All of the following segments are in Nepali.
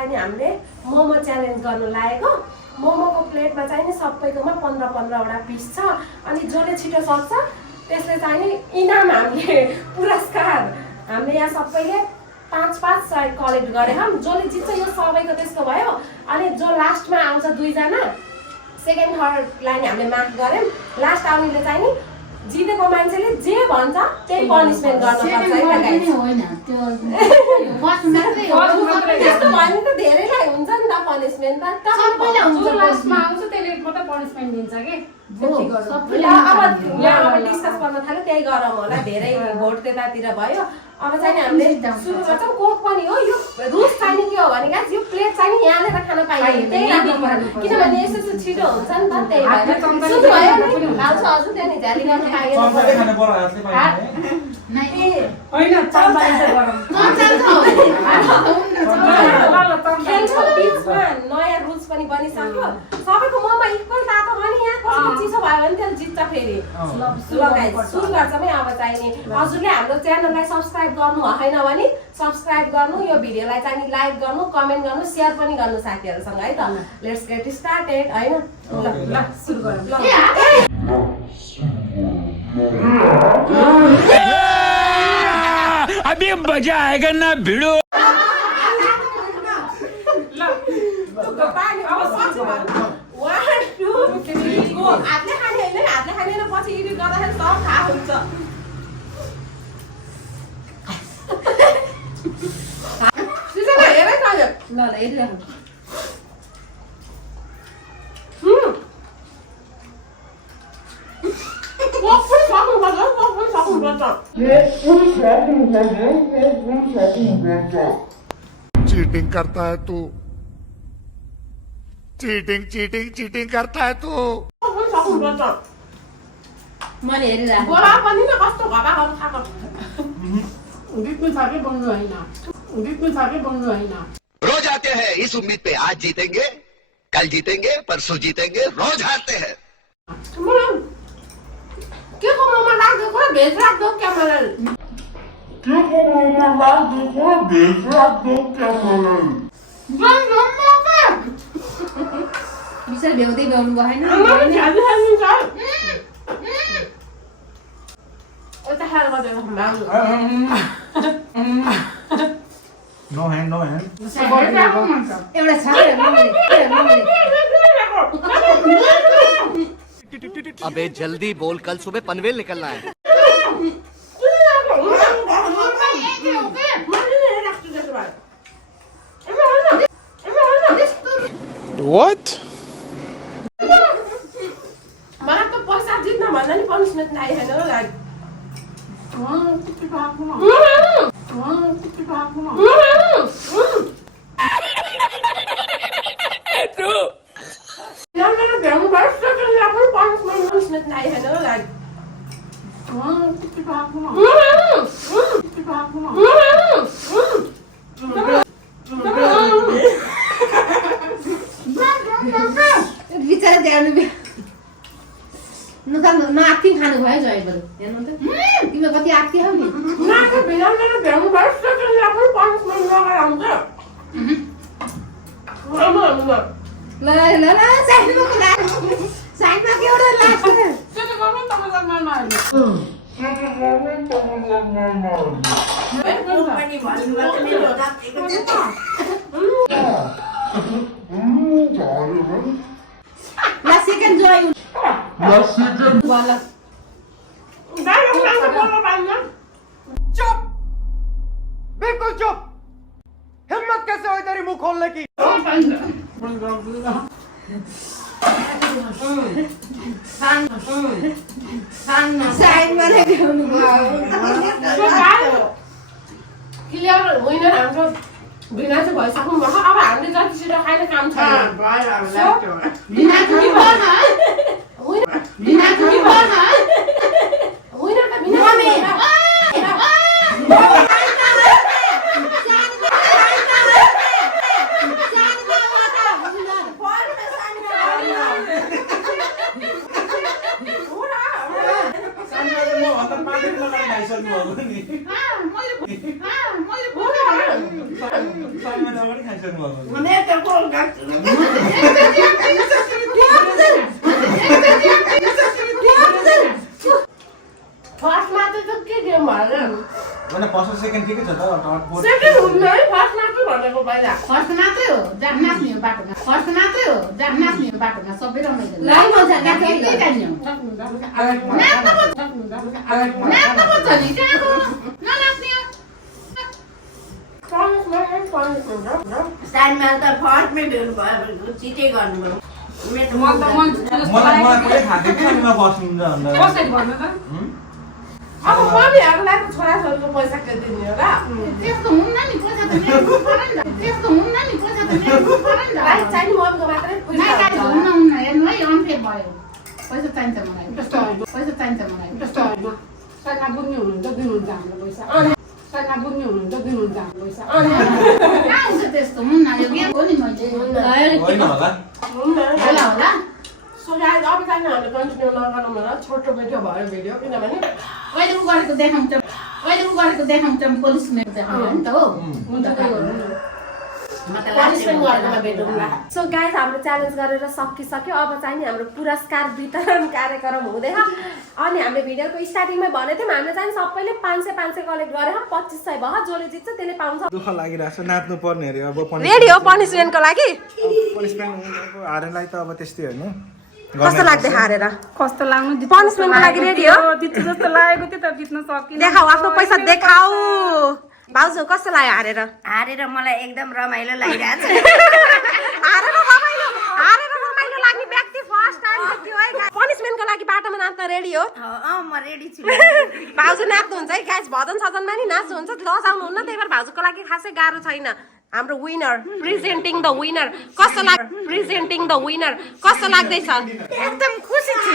चाहिँ नि हामीले मोमो च्यालेन्ज गर्नु लागेको। मोमोको प्लेटमा चाहिँ नि सबैकोमा 15-15वटा पिस छ अनि जसले छिटो सक्छ त्यसले चाहिँ नि इनाम हामीले पुरस्कार हामीले यहाँ सबैले 5-5 सय कलेक्ट गरेका जसले जित्छ यो सबैको त्यस्तो भयो। अनि जो लास्टमा आउँछ 2 जना सेकेन्ड थर्डलाई नि हामीले मार्क गर्यौँ। लास्ट आउनेले चाहिँ नि जितेको मान्छेले जे भन्छ त्यही पनिसमेन्ट गर्नुपर्छ है त्यस्तो भने त धेरैलाई हुन्छ नि त पनिसमेन्ट त लास्टमा आउँछ त्यसले मात्रै पनिसमेन्ट दिन्छ के अब डिस्कस गर्न थाल्यो त्यही गरौँ होला। धेरै भोट त्यतातिर भयो। अब चाहिँ नि हामीले सुरु गर्छौँ। कोक पनि हो यो रुल्स चाहिँ नि के हो भने गाइस यो प्लेट चाहिँ नि यहाँले खान पाइयो त्यही राख्नु पर्यो किनभने यसो छिटो हुन्छ नि त त्यही भएर सुरु भयो नि हाल्छ हजुर त्यहाँ नि झ्याली गर्न पाइएन खेल्छौँ बिचमा नयाँ रुल्स पनि बनिसक्यो। सबैको मोमो इक्वल तातो हो नि यहाँ कस्तो चिसो भयो भने त्यसले जित्छ फेरि। सुरु गर्छौँ है। अब चाहिँ नि हजुरले हाम्रो च्यानललाई सब्सक्राइब गर्नु भएन भने सब्सक्राइब गर्नु यो भिडियोलाई चाहिँ नि लाइक गर्नु कमेन्ट गर्नु सेयर पनि गर्नु साथीहरूसँग है त। लेट्स गेट स्टार्टेड हैन ल सुरु गरौँ ल अभी मजा आएगा ना भिड़ो पानी अब सक्छ 1 2 3 गो हातले खाने हैन हातले खाने र पछि एडिट गर्दाखेरि सब थाहा हुन्छ। सुजना हेरै न ल हेरिराख्नु चीटिंग करता है तू चीटिंग करता है तू मैले हेरिराख्नु गोला पनि न कस्तो घटाहरू खाएको जित्नु छ कि बन्नु हैन रोज आते हैं इस उम्मीद पे आज जीतेंगे कल जीतेंगे परसों जीतेंगे रोज हारते हैं। के को मोमो राख्दो भेज राख्दो क्यामेरा बिस्तारै भ्याउँदै भ्याउनु भएन यता खाएर गर्दैन नो हैंड एउटा छ अबे जल्दी बोल कल सुबह पनवेल निकलना है। What? मलाई त पैसा जित्न भन्दा नि पनिसमेन्ट आइहाल्यो बिचारा द्याउनु नआत्ति खानु भयो जय बरु हेर्नु त तिमी कति आत्ति हौ नि ल साइडमा के एउटा लाग्छ ला सेकेन्ड जोइ वाला चुप बिल्कुल चुप हिम्मत कैसे हुई तेरी मुंह खोलने की साइडमा ल्याउनु भयो क्लियर होइन हाम्रो भिना चाहिँ भइसक्नु भएको अब हामीले जति छिटो खाने काम छ फर्स्टमा चाहिँ के गेम भएन भने फर्स्ट सेकेन्ड ठिकै छ त टट सेकेन्ड हुँदैन है फर्स्टमा चाहिँ भनेको पहिला फर्स्ट मात्रै हो जहाँ नाच्ने हो बाटोमा फर्स्ट मात्रै हो जहाँ नाच्ने हो बाटोमा सबै रमाइलो लाई मजा नाच्दै जाने हो नाच्नु पर्छ नि कहाँको ननाच्ने हो साइडमा त फर्स्टमै भेट्नु भयो चिटे गर्नुभयो मलाई पुरै खाँदै थियो अनि म बस्नुहुन्छ भन्दा कसरी भन्नु त अब मम्मीहरूलाई त छोराछोरीको पैसा के दिने हो र त्यसको हुन्न नि पैसा त मेरो पर्यो नि त त्यसको हुन्न नि पैसा त मेरो पर्यो नि त भाइ चाहिने मम्मीको मात्रै नाइ पैसा हुन्न हुन्न हेर्नु है अनफेयर भयो पैसा चाहिन्छ मलाई त्यस्तो होइन पैसा चाहिन्छ मलाई त्यस्तो होइन साइडमा बुझ्ने हुनुहुन्छ दिनुहुन्छ हाम्रो पैसा साइडमा बुझ्ने हुनुहुन्छ दिनुहुन्छ हाम्रो पैसा कहाँ हुन्छ त्यस्तो हुन्न यो गेम हो नि मैले होइन होला होला होला सो गाइस अब चाहिँ हामीले कन्टिन्यू नगरौँ होला छोटो भिडियो भयो भिडियो किनभने अहिले उ गरेको देखाउँछ पुलिसमेन देखाउँछ नि त हो हुन्छ त्यही हो पनिसमेन्ट गर्नमा भेटौँला सो गाइस हाम्रो च्यालेन्ज गरेर सकिसक्यो अब चाहिँ नि हाम्रो पुरस्कार वितरण कार्यक्रम हुँदैछ अनि हामीले भिडियोको स्टार्टिङमै भनेको थियौँ हामीले चाहिँ सबैले 500 कलेक्ट गरेर 2500 भयो जसले जित्छ त्यसले पाउँछ दुःख लागिरहेको छ नाच्नु पर्ने अरे अब रेडी हो पनिसमेन्टको लागि पनिसमेन्ट हारेलाई त अब त्यस्तै हो नि कस्तो लाग्दै हारेर कस्तो लाग्नु पनिसमेन्टको लागि रेडी हो जित्छु जस्तो लागेको थियो त जित्न सकिन देखाऊ आफ्नो पैसा देखाऊ भाउजू कस्तो लाग्यो हारेर हारेर मलाई एकदम रमाइलो लागिरहेछ हारेर रमाइलो लाग्ने व्यक्ति फर्स्ट टाइम भेट्यो है पनिसमेन्टको लागि बाटोमा नाच्न रेडी हो म रेडी छु भाउजू नाच्नुहुन्छ है गाइस भजन सजनमा नि नाच्नुहुन्छ लजाउनुहुन्न त्यही भएर भाउजूको लागि खासै गाह्रो छैन हाम्रो विनर प्रेजेन्टिङ द विनर कस्तो लाग्दैछ एकदम खुसी छु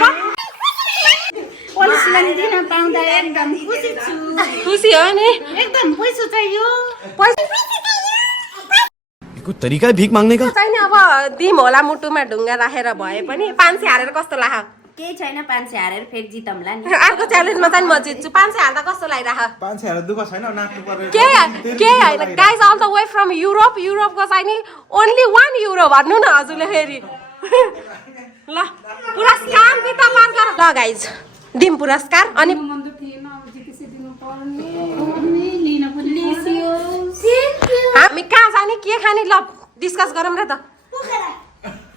पुलिसमेन दिन पाउँदा एकदम खुसी छु खुसी हो नि एकदम पैसा चाहियो कुछ तरीका है भीख मांगने का चाहिँ नि अब दिम होला मुटुमा ढुङ्गा राखेर भए पनि 500 हारेर कस्तो लाग्यो केही छैन 500 हारेर फेरि जितौँला नि अर्को च्यालेन्जमा चाहिँ म जित्छु 500 हाल्दा कस्तो लागिरहेको 500 हारेर दुःख छैन नाच्नु पर्यो के होइन guys all the way from युरोपको चाहिँ नि ओन्ली 1 युरो भन्नु न हजुरले फेरि ल पुरस्कार वितरण गर ल गाइज दिम पुरस्कार अनि मन त थिएन अब जितेपछि दिनु पर्ने लिन पनि लिसियो हामी कहाँ जाने के खाने ल डिस्कस गरौँ र त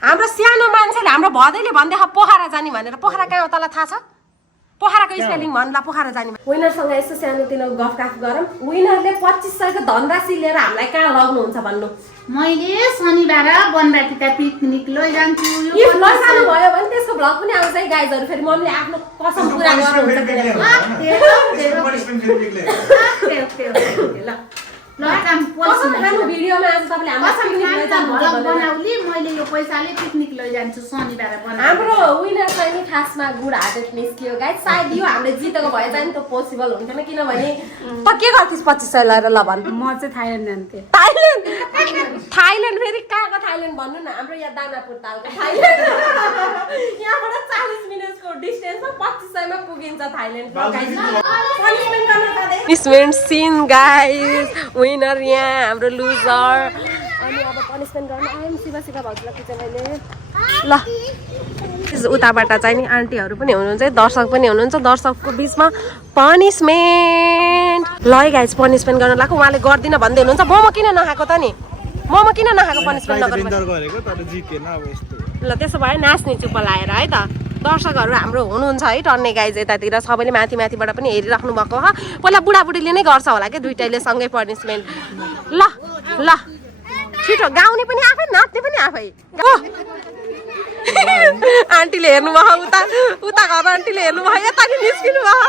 हाम्रो सानो मान्छेले हाम्रो भदैले भन्दै पोखरा जाने भनेर पोखरा कहाँ हो तँलाई थाहा छ पोखराको स्पेलिङ भन्ला पोखरा जाने विनरसँग यसो सानोतिनो गफगाफ गरौँ विनरले 2500 को धनराशि लिएर हामीलाई कहाँ लग्नुहुन्छ भन्नु मैले शनिबार बनबाटीका पिकनिक लैजान्छु इफ लैजानु भयो भने त्यसको भ्लग पनि आउँछ है गाइजहरु फेरि मम्मीले आफ्नो कसम पुरा गर्नुहुन्छ ल भिडियोमा आज तपाईले हाम्रो बनाउली मैले यो पैसाले पिकनिक लैजान्छु शनिबार बनाउ हाम्रो विनर चाहिँ नि खासमा गुड हार्टेड निस्कियो गाइस सायद यो हामीले जितेको भए चाहिँ त पोसिबल हुन्थेन किनभने त के गर्थिस् 2500 लिएर ल भन् म चाहिँ थाइल्यान्ड जान्थे थाइल्यान्ड फेरि कहाँको थाइल्यान्ड भन्नु न हाम्रो यहाँ दानापुर तालको थाइल्यान्ड यहाँबाट 40 मिनेटको डिस्टेन्समा 2500 मा पुगिन्छ थाइल्यान्ड पनिसमेन्ट गर्न जाँदै पनिसमेन्ट सिन गाइस विनर यहाँ हाम्रो लुजर अनि अब पनिसमेन्ट गर्न आयौँ शिवा भाउजूलाई किचनले ल उताबाट चाहिँ नि आन्टीहरू पनि हुनुहुन्छ दर्शक पनि हुनुहुन्छ दर्शकको बिचमा पनिसमेन्ट ल गाइस पनिसमेन्ट गर्न लाग्यो उहाँले गर्दिन भन्दै हुनुहुन्छ मोमो किन नखाएको त नि मोमो किन नखाएको पनिसमेन्ट गरेको तर जितेन अब यस्तो ल त्यसो भए नाच्ने चुप्प लाएर है त दर्शकहरू हाम्रो हुनुहुन्छ है टर्ने गाइज यतातिर सबैले माथिबाट पनि हेरिराख्नु भएको हो पहिला बुढाबुढीले नै गर्छ होला क्या दुइटैले सँगै पनिसमेन्ट ल ल छिटो गाउने पनि आफै नाच्ने पनि आफै आन्टीले हेर्नुभयो उता घर आन्टीले हेर्नुभयो यता नि निस्किनु भयो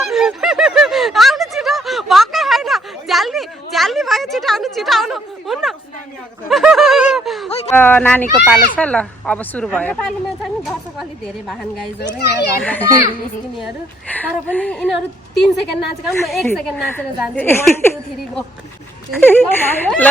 आउनु छिटो भक्कै होइन झ्याल्नी भयो छिटो आउनु हुन्न नानीको पालो छ ल अब सुरु भयो पालीमा चाहिँ नि दर्शक अलि धेरै भान गाइजहरू यहाँ घरबाट निस्किनेहरू तर पनि यिनीहरू 3 सेकेन्ड नाचेका म 1 सेकेन्ड नाचेर जान्छु 1 2 3 गो ल